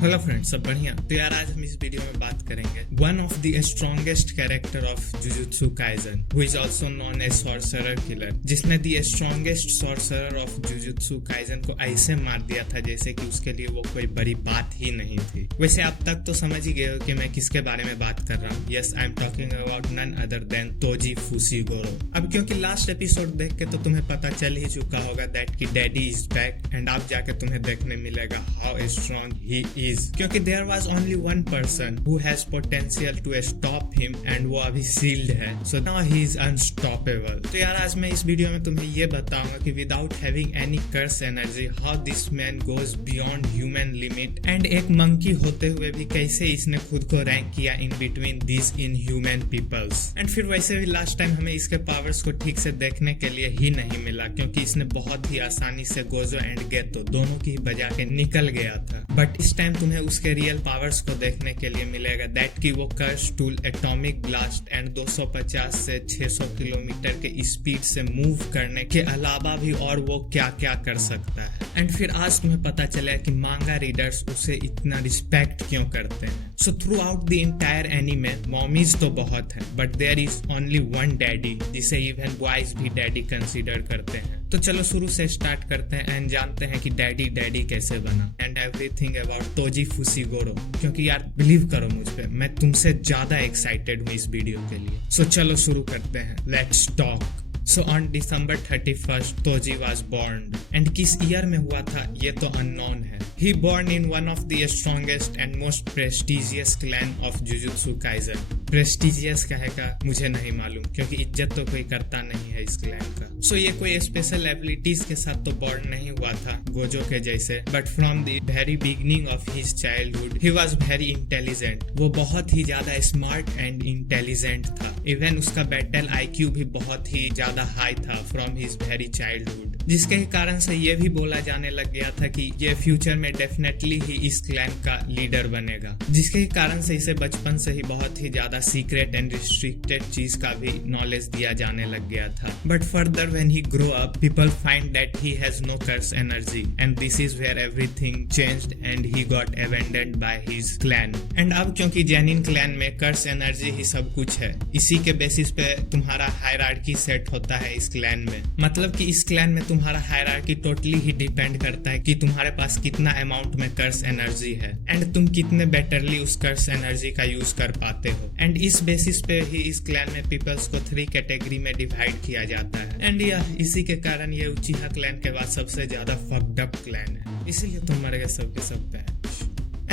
Hello friends, सब बढ़िया। तो यार आज हम इस वीडियो में बात करेंगे one of the strongest character of Jujutsu Kaisen who is also known as sorcerer killer, जिसने the strongest sorcerer of Jujutsu Kaisen को ऐसे मार दिया था जैसे कि उसके लिए वो कोई बड़ी बात ही नहीं थी। वैसे आप तक तो समझ ही गए हो कि मैं किसके बारे में बात कर रहा हूँ। Yes, I am talking about none other than Toji Fushiguro. अब क्योंकि लास्ट एपिसोड देख के तो तुम्हें पता चल ही चुका होगा दैट कि डैडी इज बैक, एंड आप जाके तुम्हें देखने मिलेगा हाउ स्ट्रॉन्ग ही इज, क्योंकि there was only one person who has potential to stop him and वो अभी सील्ड है, so now he is unstoppable. तो यार आज मैं इस वीडियो में तुम्हें ये बताऊंगा कि without having any curse energy how this man goes beyond human limit, and एक मंकी होते हुए भी कैसे इसने खुद को रैंक किया in between this inhuman peoples. And फिर वैसे भी लास्ट टाइम हमें इसके पावर्स को ठीक से देखने के लिए ही नहीं मिला, क्योंकि इसने बहुत ही आसानी से गोजो एंड गेतो दोनों की बजा के निकल गया था। बट इस टाइम तुम्हें उसके रियल पावर्स को देखने के लिए मिलेगा दैट कि वो कर्स टूल, एटॉमिक ब्लास्ट एंड 250 से 600 किलोमीटर के स्पीड से मूव करने के अलावा भी और वो क्या क्या कर सकता है। एंड फिर आज तुम्हें पता चला कि मांगा रीडर्स उसे इतना रिस्पेक्ट क्यों करते हैं। So throughout the entire anime mommies तो बहुत है, but there is only one daddy जिसे इवन बॉयज भी डैडी कंसीडर करते हैं। तो चलो शुरू से स्टार्ट करते हैं एंड जानते हैं कि डैडी कैसे बना and everything about Toji Fushiguro, क्योंकि यार बिलीव करो मुझ पे, मैं तुमसे ज्यादा एक्साइटेड हूँ इस वीडियो के लिए। सो चलो शुरू करते हैं, let's talk. So on December 31st, Toji was born. And किस ईयर में हुआ था ये तो अननोन है। He born in one of the strongest and most prestigious clan of Jujutsu Kaisen. Prestigious कहेगा मुझे नहीं मालूम, क्योंकि इज्जत तो कोई करता नहीं है इस क्लैन का। So ये कोई स्पेशल एबिलिटीज के साथ तो बॉर्न नहीं हुआ था गोजो के जैसे, but from the very beginning of his childhood he was very intelligent. वो बहुत ही ज्यादा स्मार्ट एंड इंटेलिजेंट था। इवन उसका बैटल IQ भी बहुत ही ज्यादा हाई था फ्रॉम हिज वेरी चाइल्डहुड, जिसके कारण से ये भी बोला जाने लग गया था कि ये फ्यूचर में डेफिनेटली ही इस क्लैन का लीडर बनेगा, जिसके कारण से इसे बचपन से ही बहुत ही ज्यादा सीक्रेट एंड रिस्ट्रिक्टेड चीज का भी नॉलेज दिया जाने लग गया था। But further when he grow up people find that he has no curse energy, and this is where everything changed and he got abandoned by his clan. And अब क्योंकि जेनिन क्लैन में कर्स energy ही सब कुछ है, इसी के basis पे तुम्हारा हायरार्की सेट होता है इस क्लैन में। मतलब कि इस क्लैन में तुम्हारा हायरार्की टोटली ही डिपेंड करता है कि तुम्हारे पास कितना अमाउंट में कर्स एनर्जी है एंड तुम कितने बेटरली उस कर्स एनर्जी का यूज कर पाते हो। एंड इस बेसिस पे ही इस क्लैन में पीपल्स को 3 कैटेगरी में डिवाइड किया जाता है। एंड इसी के कारण ये उचिहा क्लैन के बाद सबसे ज्यादा फक्ड अप क्लैन है, इसीलिए तुम मर गए सबके सब पे।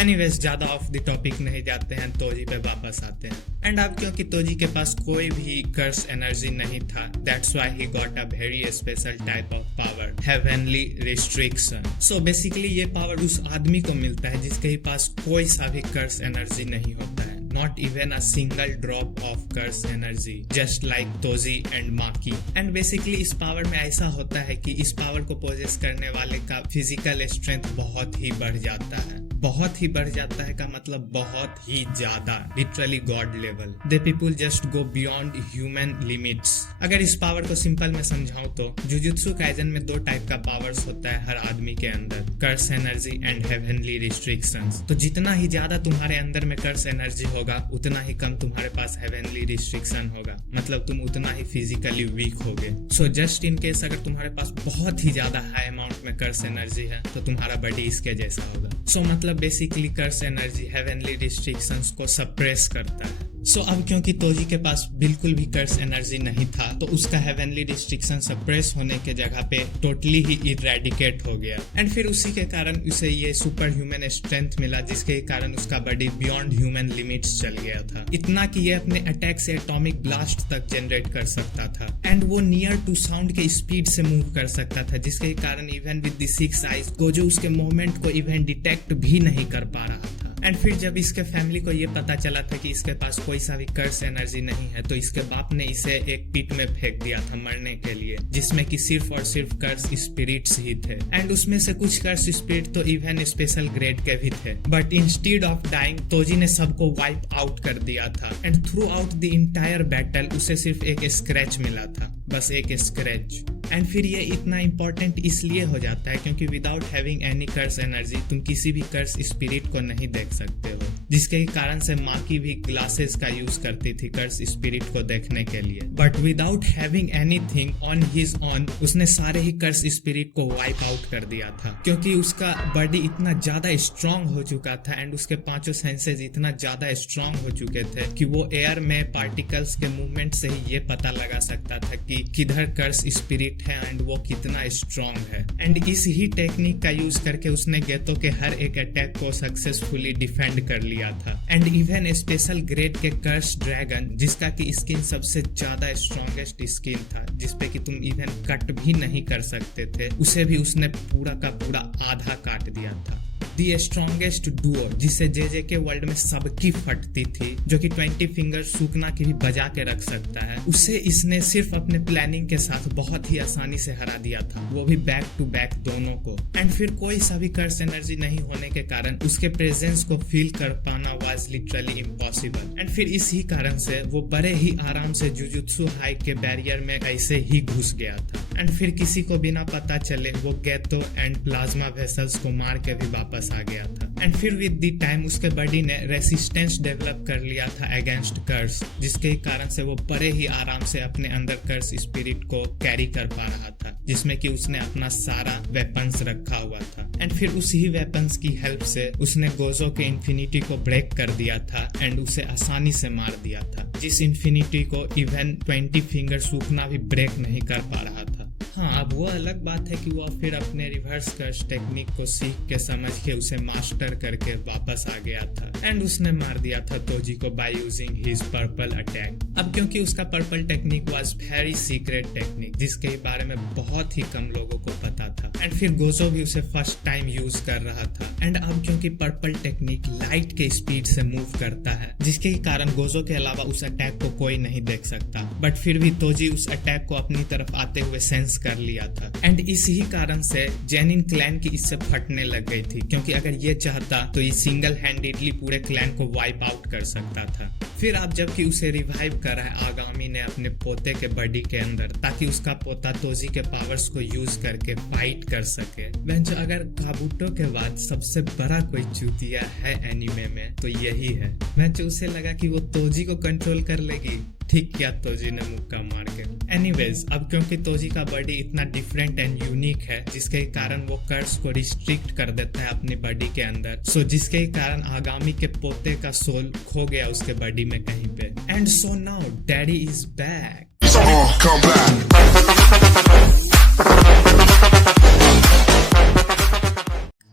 एनीवेज, ज्यादा ऑफ द टॉपिक नहीं जाते हैं, तोजी पे वापस आते हैं। एंड अब क्योंकि तोजी के पास कोई भी कर्स एनर्जी नहीं था, that's why he got a very special type of power, heavenly restriction. So basically ये पावर उस आदमी को मिलता है जिसके पास कोई सा भी कर्स एनर्जी नहीं होता है, not even a single drop of curse energy, just like Toji and Maki. And basically इस पावर में ऐसा होता है कि इस पावर को पोजेस करने वाले का फिजिकल स्ट्रेंथ बहुत ही बढ़ जाता है। बहुत ही बढ़ जाता है का मतलब बहुत ही ज्यादा, literally God level. They people just go beyond human limits. अगर इस पावर को सिंपल में समझाऊं तो जुजुत्सु काइजन में 2 टाइप का पावर्स होता है हर आदमी के अंदर, कर्स एनर्जी एंड हेवनली रिस्ट्रिक्शंस। तो जितना ही ज्यादा तुम्हारे अंदर में कर्स एनर्जी होगा उतना ही कम तुम्हारे पास हेवनली रिस्ट्रिक्शन होगा, मतलब तुम उतना ही फिजिकली वीक होगे। सो जस्ट इन केस अगर तुम्हारे पास बहुत ही ज्यादा हाई अमाउंट में कर्स एनर्जी है तो तुम्हारा बॉडी इसके जैसा होगा। सो मतलब बेसिकली कर्स एनर्जी हेवनली रिस्ट्रिक्शंस को सप्रेस करता है। सो अब क्योंकि तोजी के पास बिल्कुल भी कर्स एनर्जी नहीं था तो उसका हेवनली रिस्ट्रिक्शन सप्रेस होने के जगह पे टोटली ही इरेडिकेट हो गया। एंड फिर उसी के कारण उसे ये सुपर ह्यूमन स्ट्रेंथ मिला, जिसके कारण उसका बॉडी बियॉन्ड ह्यूमन लिमिट्स चल गया था, इतना कि ये अपने अटैक से एटॉमिक ब्लास्ट तक जनरेट कर सकता था। एंड वो नियर टू साउंड के स्पीड से मूव कर सकता था, जिसके कारण even with the 6 eyes Gojo उसके मूवमेंट को इवन डिटेक्ट भी नहीं कर पा रहा था। एंड फिर जब इसके फैमिली को ये पता चला था कि इसके पास कोई सा भी कर्स एनर्जी नहीं है, तो इसके बाप ने इसे एक पिट में फेंक दिया था मरने के लिए, जिसमें कि सिर्फ और सिर्फ कर्स स्पिरिट्स ही थे। एंड उसमें से कुछ कर्स स्पिरिट तो इवन स्पेशल ग्रेड के भी थे, but instead of dying Toji ने सबको वाइप आउट कर दिया था। And throughout the entire battle उसे सिर्फ एक स्क्रैच मिला था। बस एक स्क्रैच। एंड फिर ये इतना इंपॉर्टेंट इसलिए हो जाता है क्योंकि without having any curse energy तुम किसी भी कर्स स्पिरिट को नहीं देख सकते हो, जिसके कारण से माँ की भी ग्लासेस का यूज करती थी कर्स स्पिरिट को देखने के लिए। But without having anything on his on उसने सारे ही कर्स स्पिरिट को वाइप आउट कर दिया था, क्योंकि उसका बॉडी इतना ज्यादा स्ट्रांग हो चुका था एंड उसके पांचों सेंसेस इतना ज्यादा स्ट्रांग हो चुके थे कि वो एयर में पार्टिकल्स के मूवमेंट से ही ये पता लगा सकता था कि किधर कर्स स्पिरिट है एंड वो कितना स्ट्रांग है। एंड इस ही टेक्निक का यूज करके उसने गेतो के हर एक अटैक को सक्सेसफुली डिफेंड कर लिया था। एंड इवन स्पेशल ग्रेड के कर्स ड्रैगन, जिसका की स्किन सबसे ज्यादा स्ट्रॉन्गेस्ट स्किन था, जिसपे कि तुम इवन कट भी नहीं कर सकते थे, उसे भी उसने पूरा का पूरा आधा काट दिया था। दी स्ट्रॉन्गेस्ट डुओ, जिसे जे के वर्ल्ड में सबकी फटती थी, जो कि 20 फिंगर सूखना की भी बजा के रख सकता है, उसे इसने सिर्फ अपने प्लानिंग के साथ बहुत ही आसानी से हरा दिया था, वो भी बैक टू बैक दोनों को। एंड फिर कोई सा भी कर्स एनर्जी नहीं होने के कारण उसके प्रेजेंस को फील कर पाना वाज लिटरली इम्पॉसिबल। एंड फिर इसी कारण से वो बड़े ही आराम से जुजुत्सु हाई के बैरियर में ऐसे ही घुस गया था। एंड फिर किसी को बिना पता चले वो गेतो एंड प्लाज्मा वेसल्स को मार के भी वापस आ गया था। एंड फिर विद द टाइम उसके बॉडी ने रेसिस्टेंस डेवलप कर लिया था अगेंस्ट कर्स, जिसके कारण से वो बड़े ही आराम से अपने अंदर कर्स स्पिरिट को कैरी कर पा रहा था, जिसमें कि उसने अपना सारा वेपन्स रखा हुआ था। एंड फिर उसी वेपन्स की हेल्प से उसने गोजो के इन्फिनिटी को ब्रेक कर दिया था एंड उसे आसानी से मार दिया था, जिस इन्फिनिटी को इवन 20 फिंगर सूखना भी ब्रेक नहीं कर पा रहा था। हाँ, अब वो अलग बात है कि वो फिर अपने रिवर्स कर्स टेक्निक को सीख के समझ के उसे मास्टर करके वापस आ गया था एंड उसने मार दिया था तोजी को by using his purple attack. अब क्योंकि उसका purple technique was very secret technique, जिसके बारे में बहुत ही कम लोगों को पता था, एंड फिर गोजो भी उसे फर्स्ट टाइम यूज कर रहा था। एंड अब क्योंकि पर्पल टेक्निक लाइट के स्पीड से मूव करता है, जिसके कारण गोजो के अलावा उस अटैक को कोई नहीं देख सकता, बट फिर भी तोजी उस अटैक को अपनी तरफ आते हुए सेंस कर लिया था। एंड इसी कारण से जेनिन क्लैन की इससे फटने लग गई थी, क्योंकि अगर ये चाहता तो ये सिंगल हैंडेडली पूरे क्लैन को वाइप आउट कर सकता था। फिर अब जबकि उसे रिवाइव करा है आगामी ने अपने पोते के बॉडी के अंदर, ताकि उसका पोता तोजी के पावर्स को यूज करके फाइट कर सके। बेंचो, अगर काबुटो के बाद सबसे बड़ा कोई चूतिया है एनिमे में तो यही है। बेंचो, उसे लगा कि वो तोजी को कंट्रोल कर लेगी, ठीक किया तोजी ने मुक्का मार के। एनीवेज, अब क्योंकि तोजी का बॉडी इतना डिफरेंट एंड यूनिक है, जिसके कारण वो कर्स को रिस्ट्रिक्ट कर देता है अपनी बॉडी के अंदर, सो जिसके कारण आगामी के पोते का सोल खो गया उसके बॉडी में कहीं पे। And so now daddy is back.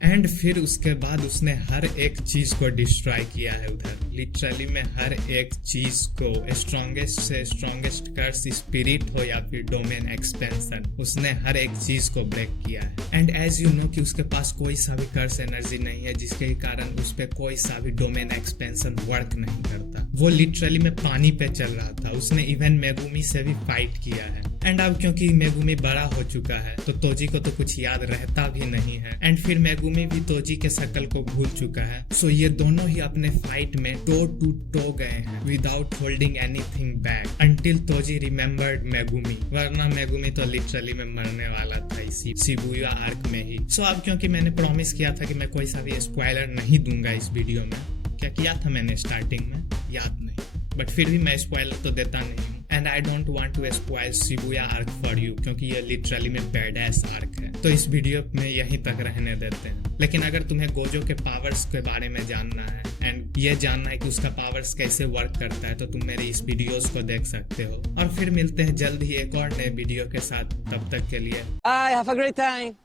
And फिर उसके बाद उसने हर एक चीज को डिस्ट्रॉय किया है उधर, लिटरली में हर एक चीज को, स्ट्रॉन्गेस्ट से स्ट्रॉन्गेस्ट कर्स स्पिरिट हो या फिर डोमेन एक्सपेंशन, उसने हर एक चीज को ब्रेक किया है। एंड एज यू नो कि उसके पास कोई सा भी कर्स एनर्जी नहीं है, जिसके कारण उस पे कोई सा भी डोमेन एक्सपेंशन वर्क नहीं करता। वो लिटरली में पानी पे चल रहा था। उसने इवन मेगुमी से भी फाइट किया है। एंड अब क्योंकि मेगुमी बड़ा हो चुका है तो तोजी को तो कुछ याद रहता भी नहीं है, एंड फिर मेगुमी भी तोजी के शक्ल को भूल चुका है। सो ये दोनों ही अपने फाइट में टो टू टो गए हैं without holding anything back until Toji remembered Megumi, वरना मेगुमी तो लिटरली में मरने वाला था इसी शिबुया आर्क में ही। सो अब क्योंकि मैंने प्रॉमिस किया था कि मैं कोई सा भी स्पॉइलर नहीं दूंगा इस वीडियो में, क्या किया था मैंने स्टार्टिंग में याद नहीं, बट फिर भी मैं स्पॉइलर तो देता नहीं हूँ। And I don't want to spoil Shibuya arc for you, क्योंकि ये लिटरली में बैडएस आर्क है, तो इस वीडियो में यहीं तक रहने देते हैं। लेकिन अगर तुम्हें गोजो के पावर्स के बारे में जानना है एंड ये जानना है कि उसका पावर्स कैसे वर्क करता है, तो तुम मेरे इस वीडियोस को देख सकते हो। और फिर मिलते हैं जल्द ही एक और नए वीडियो के साथ, तब तक के लिए Bye, have a great time.